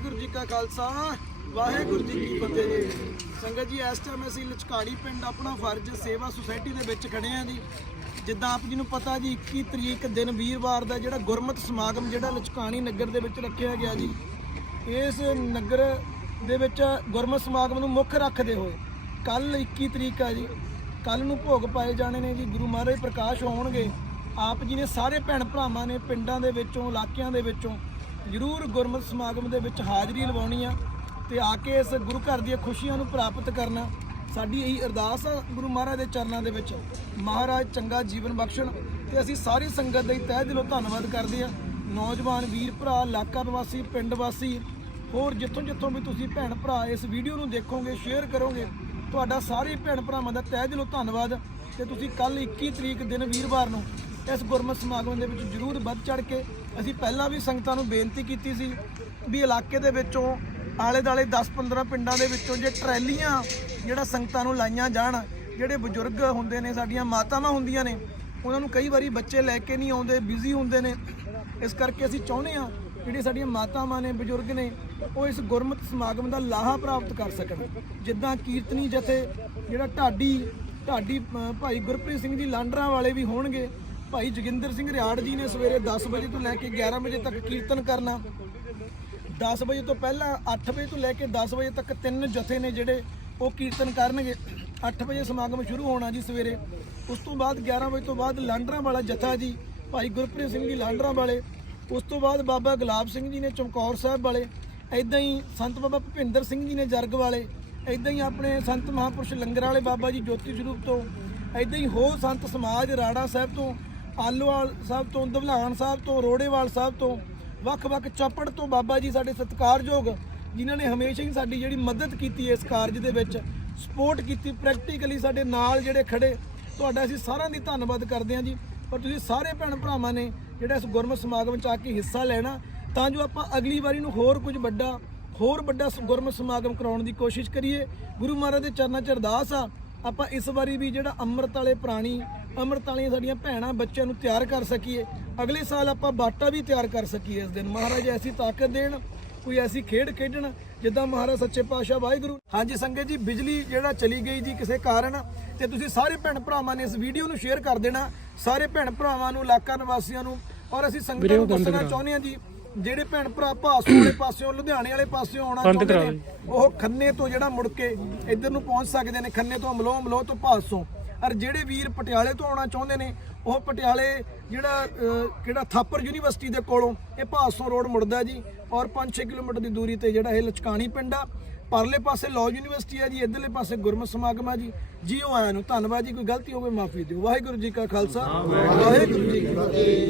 ਵਾਹਿਗੁਰੂ ਜੀ ਕਾ ਖਾਲਸਾ, ਵਾਹਿਗੁਰੂ ਜੀ ਕੀ ਫਤਿਹ। ਸੰਗਤ ਜੀ, ਇਸ ਟਾਈਮ ਅਸੀਂ ਲਚਕਾੜੀ ਪਿੰਡ ਆਪਣਾ ਫਰਜ਼ ਸੇਵਾ ਸੁਸਾਇਟੀ ਦੇ ਵਿੱਚ ਖੜੇ ਆ ਜੀ। ਜਿੱਦਾਂ ਆਪ ਜੀ ਨੂੰ ਪਤਾ ਜੀ 21 ਤਰੀਕ ਦਿਨ ਵੀਰਵਾਰ ਦਾ ਜਿਹੜਾ ਗੁਰਮਤ ਸਮਾਗਮ, ਜਿਹੜਾ ਲਚਕਾਣੀ ਨਗਰ ਦੇ ਵਿੱਚ ਰੱਖਿਆ ਗਿਆ ਜੀ। ਇਸ ਨਗਰ ਦੇ ਵਿੱਚ ਗੁਰਮਤ ਸਮਾਗਮ ਨੂੰ ਮੁੱਖ ਰੱਖਦੇ ਹੋਏ ਕੱਲ 21 ਤਰੀਕ ਆ ਜੀ। ਕੱਲ ਨੂੰ ਭੋਗ ਪਾਏ ਜਾਣੇ ਨੇ ਜੀ, ਗੁਰੂ ਮਹਾਰਾਜ ਪ੍ਰਕਾਸ਼ ਹੋਣਗੇ। ਆਪ ਜੀ ਨੇ ਸਾਰੇ ਭੈਣ ਭਰਾਵਾਂ ਨੇ ਪਿੰਡਾਂ ਦੇ ਵਿੱਚੋਂ, ਇਲਾਕਿਆਂ ਦੇ ਵਿੱਚੋਂ ਜ਼ਰੂਰ ਗੁਰਮਤਿ ਸਮਾਗਮ ਦੇ ਵਿੱਚ ਹਾਜ਼ਰੀ ਲਵਾਉਣੀ ਆ ਤੇ ਆ ਕੇ ਇਸ ਗੁਰੂ ਘਰ ਦੀਆਂ ਖੁਸ਼ੀਆਂ ਨੂੰ ਪ੍ਰਾਪਤ ਕਰਨਾ ਸਾਡੀ ਇਹੀ ਅਰਦਾਸ ਆ ਗੁਰੂ ਮਹਾਰਾਜ ਦੇ ਚਰਨਾਂ ਦੇ ਵਿੱਚ। ਮਹਾਰਾਜ ਚੰਗਾ ਜੀਵਨ ਬਖਸ਼ਣ ਤੇ ਅਸੀਂ ਸਾਰੀ ਸੰਗਤ ਦਾ ਹੀ ਤਹਿ ਦਿਲੋਂ ਧੰਨਵਾਦ ਕਰਦੇ ਆ। ਨੌਜਵਾਨ ਵੀਰ ਭਰਾ, ਇਲਾਕਾ ਨਿਵਾਸੀ, ਪਿੰਡ ਵਾਸੀ, ਹੋਰ ਜਿੱਥੋਂ ਜਿੱਥੋਂ ਵੀ ਤੁਸੀਂ ਭੈਣ ਭਰਾ ਇਸ ਵੀਡੀਓ ਨੂੰ ਦੇਖੋਗੇ ਸ਼ੇਅਰ ਕਰੋਗੇ, ਤੁਹਾਡਾ ਸਾਰੇ ਭੈਣ ਭਰਾਵਾਂ ਦਾ ਤਹਿ ਦਿਲੋਂ ਧੰਨਵਾਦ। ਤੇ ਤੁਸੀਂ ਕੱਲ 21 ਤਰੀਕ ਦਿਨ ਵੀਰਵਾਰ ਨੂੰ ਇਸ ਗੁਰਮਤ ਸਮਾਗਮ ਦੇ ਵਿੱਚ ਜਰੂਰ ਵੱਧ ਚੜ ਕੇ ਅਸੀਂ ਪਹਿਲਾਂ ਵੀ ਸੰਗਤਾਂ ਨੂੰ ਬੇਨਤੀ ਕੀਤੀ ਸੀ ਵੀ ਇਲਾਕੇ ਦੇ ਵਿੱਚੋਂ ਆਲੇ ਦਾਲੇ 10-15 ਪਿੰਡਾਂ ਦੇ ਵਿੱਚੋਂ ਜੇ ਟਰੈਲੀਆਂ ਜਿਹੜਾ ਸੰਗਤਾਂ ਨੂੰ ਲਾਈਆਂ ਜਾਣ, ਜਿਹੜੇ ਬਜ਼ੁਰਗ ਹੁੰਦੇ ਨੇ, ਸਾਡੀਆਂ ਮਾਤਾਵਾਂ ਹੁੰਦੀਆਂ ਨੇ, ਉਹਨਾਂ ਨੂੰ ਕਈ ਵਾਰੀ ਬੱਚੇ ਲੈ ਕੇ ਨਹੀਂ ਆਉਂਦੇ ਬਿਜ਼ੀ ਹੁੰਦੇ ਨੇ। ਇਸ ਕਰਕੇ ਅਸੀਂ ਚਾਹੁੰਦੇ ਹਾਂ ਜਿਹੜੀ ਸਾਡੀਆਂ ਮਾਤਾਵਾਂ ਨੇ, ਬਜ਼ੁਰਗ ਨੇ, ਉਹ ਇਸ ਗੁਰਮਤ ਸਮਾਗਮ ਦਾ ਲਾਹਾ ਪ੍ਰਾਪਤ ਕਰ ਸਕਣ। ਜਿੱਦਾਂ ਕੀਰਤਨੀ ਜਥੇ, ਜਿਹੜਾ ਢਾਡੀ ਢਾਡੀ ਭਾਈ ਗੁਰਪ੍ਰੀਤ ਸਿੰਘ ਜੀ ਲਾਂਡਰਾਂ ਵਾਲੇ ਵੀ ਹੋਣਗੇ ਭਾਈ ਜੋਗਿੰਦਰ ਸਿੰਘ ਰਿਆੜ ਜੀ ਨੇ ਸਵੇਰੇ 10 ਵਜੇ ਤੋਂ ਲੈ ਕੇ 11 ਵਜੇ ਤੱਕ ਕੀਰਤਨ ਕਰਨਾ। 10 ਵਜੇ ਤੋਂ ਪਹਿਲਾਂ 8 ਵਜੇ ਤੋਂ ਲੈ ਕੇ 10 ਵਜੇ ਤੱਕ ਤਿੰਨ ਜਥੇ ਨੇ ਜਿਹੜੇ ਉਹ ਕੀਰਤਨ ਕਰਨਗੇ। 8 ਵਜੇ ਸਮਾਗਮ ਸ਼ੁਰੂ ਹੋਣਾ ਜੀ ਸਵੇਰੇ। ਉਸ ਤੋਂ ਬਾਅਦ 11 ਵਜੇ ਤੋਂ ਬਾਅਦ ਲਾਂਡਰਾਂ ਵਾਲਾ ਜਥਾ ਜੀ, ਭਾਈ ਗੁਰਪ੍ਰੀਤ ਸਿੰਘ ਜੀ ਲਾਂਡਰਾਂ ਵਾਲੇ ਉਸ ਤੋਂ ਬਾਅਦ ਬਾਬਾ ਗੁਲਾਬ ਸਿੰਘ ਜੀ ਨੇ ਚਮਕੌਰ ਸਾਹਿਬ ਵਾਲੇ। ਐਦਾਂ ਹੀ ਸੰਤ ਬਾਬਾ ਭੁਪਿੰਦਰ ਸਿੰਘ ਜੀ ਨੇ ਜਰਗ ਵਾਲੇ। ਐਦਾਂ ਹੀ ਆਪਣੇ ਸੰਤ ਮਹਾਪੁਰਸ਼ ਲੰਗਰ ਵਾਲੇ ਬਾਬਾ ਜੀ ਜੋਤੀ ਸਰੂਪ ਤੋਂ। ਐਦਾਂ ਹੀ ਹੋਰ ਸੰਤ ਸਮਾਜ ਰਾੜਾ ਸਾਹਿਬ ਤੋਂ ਆਲੋਵਾਲ ਸਾਹਿਬ ਤੋਂ, ਦਵਲਾਨ ਸਾਹਿਬ ਤੋਂ, ਰੋੜੇਵਾਲ ਸਾਹਿਬ ਤੋਂ, ਵੱਖ-ਵੱਖ ਚੱਪੜ ਤੋਂ ਬਾਬਾ ਜੀ ਸਾਡੇ ਸਤਿਕਾਰਯੋਗ, ਜਿਨ੍ਹਾਂ ਨੇ ਹਮੇਸ਼ਾ ਹੀ ਸਾਡੀ ਜਿਹੜੀ ਮਦਦ ਕੀਤੀ ਇਸ ਕਾਰਜ ਦੇ ਵਿੱਚ ਸਪੋਰਟ ਕੀਤੀ ਪ੍ਰੈਕਟੀਕਲੀ ਸਾਡੇ ਨਾਲ ਜਿਹੜੇ ਖੜੇ, ਤੁਹਾਡਾ ਅਸੀਂ ਸਾਰਿਆਂ ਦੀ ਧੰਨਵਾਦ ਕਰਦੇ ਹਾਂ ਜੀ। ਪਰ ਤੁਸੀਂ ਸਾਰੇ ਭੈਣ ਭਰਾਵਾਂ ਨੇ ਜਿਹੜਾ ਇਸ ਗੁਰਮਤ ਸਮਾਗਮ ਚ ਆ ਕੇ ਹਿੱਸਾ ਲੈਣਾ, ਤਾਂ ਜੋ ਆਪਾਂ ਅਗਲੀ ਵਾਰੀ ਨੂੰ ਹੋਰ ਕੁਝ ਵੱਡਾ, ਹੋਰ ਵੱਡਾ ਸ- ਸਮਾਗਮ ਕਰਾਉਣ ਦੀ ਕੋਸ਼ਿਸ਼ ਕਰੀਏ। ਗੁਰੂ ਮਹਾਰਾਜ ਦੇ ਚਰਨਾਂ 'ਚ ਅਰਦਾਸ ਆ ਆਪਾਂ ਇਸ ਵਾਰੀ ਵੀ ਜਿਹੜਾ ਅੰਮ੍ਰਿਤ ਵਾਲੇ ਪ੍ਰਾਣੀ ਅੰਮ੍ਰਿਤ ਵਾਲੀਆਂ ਸਾਡੀਆਂ ਭੈਣਾਂ ਬੱਚਿਆਂ ਨੂੰ ਤਿਆਰ ਕਰ ਸਕੀਏ। ਅਗਲੇ ਸਾਲ ਆਪਾਂ ਬਾਟਾ ਵੀ ਤਿਆਰ ਕਰ ਸਕੀਏ ਇਸ ਦਿਨ। ਮਹਾਰਾਜ ਐਸੀ ਤਾਕਤ ਦੇਣ ਕੋਈ ਐਸੀ ਖੇਡ ਖੇਡਣ ਜਿੱਦਾਂ ਮਹਾਰਾਜ ਸੱਚੇ ਪਾਤਸ਼ਾਹ ਵਾਹਿਗੁਰੂ। ਹਾਂਜੀ ਸੰਗਤ ਜੀ ਬਿਜਲੀ ਜਿਹੜਾ ਚਲੀ ਗਈ ਜੀ ਕਿਸੇ ਕਾਰਨ ਤੇ ਤੁਸੀਂ ਸਾਰੇ ਭੈਣ ਭਰਾਵਾਂ ਨੇ ਇਸ ਵੀਡੀਓ ਨੂੰ ਸ਼ੇਅਰ ਕਰ ਦੇਣਾ। ਸਾਰੇ ਭੈਣ ਭਰਾਵਾਂ ਨੂੰ ਇਲਾਕਾ ਨਿਵਾਸੀਆਂ ਨੂੰ। ਔਰ ਅਸੀਂ ਸੰਗਤਾਂ ਨੂੰ ਦੱਸਣਾ ਚਾਹੁੰਦੇ ਹਾਂ ਜੀ ਜਿਹੜੇ ਭੈਣ ਭਰਾ ਭਾਸੂ ਵਾਲੇ ਪਾਸਿਓਂ ਲੁਧਿਆਣੇ ਵਾਲੇ ਪਾਸਿਓਂ ਆਉਣਾ ਚਾਹੁੰਦੇ ਨੇ ਉਹ ਖੰਨੇ ਤੋਂ ਜਿਹੜਾ ਮੁੜ ਕੇ ਇੱਧਰ ਨੂੰ ਪਹੁੰਚ ਸਕਦੇ ਨੇ ਖੰਨੇ ਤੋਂ ਅਮਲੋਹ ਅਮਲੋਹ ਤੋਂ ਭਾਸੋਂ ਔਰ ਜਿਹੜੇ ਵੀਰ ਪਟਿਆਲੇ ਤੋਂ ਆਉਣਾ ਚਾਹੁੰਦੇ ਨੇ ਉਹ ਪਟਿਆਲੇ ਜਿਹੜਾ ਕਿਹੜਾ ਥਾਪਰ ਯੂਨੀਵਰਸਿਟੀ ਦੇ ਕੋਲੋਂ ਇਹ ਭਾਸੋਂ ਰੋਡ ਮੁੜਦਾ ਜੀ। ਔਰ 5-6 ਕਿਲੋਮੀਟਰ ਦੀ ਦੂਰੀ ਤੇ ਜਿਹੜਾ ਇਹ ਲਚਕਾਣੀ ਪਿੰਡ ਆ। ਪਰਲੇ ਪਾਸੇ ਲਾਅ ਯੂਨੀਵਰਸਿਟੀ ਆ ਜੀ ਇਧਰਲੇ ਪਾਸੇ ਗੁਰਮਤ ਸਮਾਗਮ ਆ ਜੀ। ਜੀਓ ਆਇਆਂ ਨੂੰ ਧੰਨਵਾਦ ਜੀ ਕੋਈ ਗਲਤੀ ਹੋਵੇ ਮਾਫੀ ਦਿਓ। ਵਾਹਿਗੁਰੂ ਜੀ ਕਾ ਖਾਲਸਾ ਵਾਹਿਗੁਰੂ ਜੀ ਕੀ ਫਤਿਹ।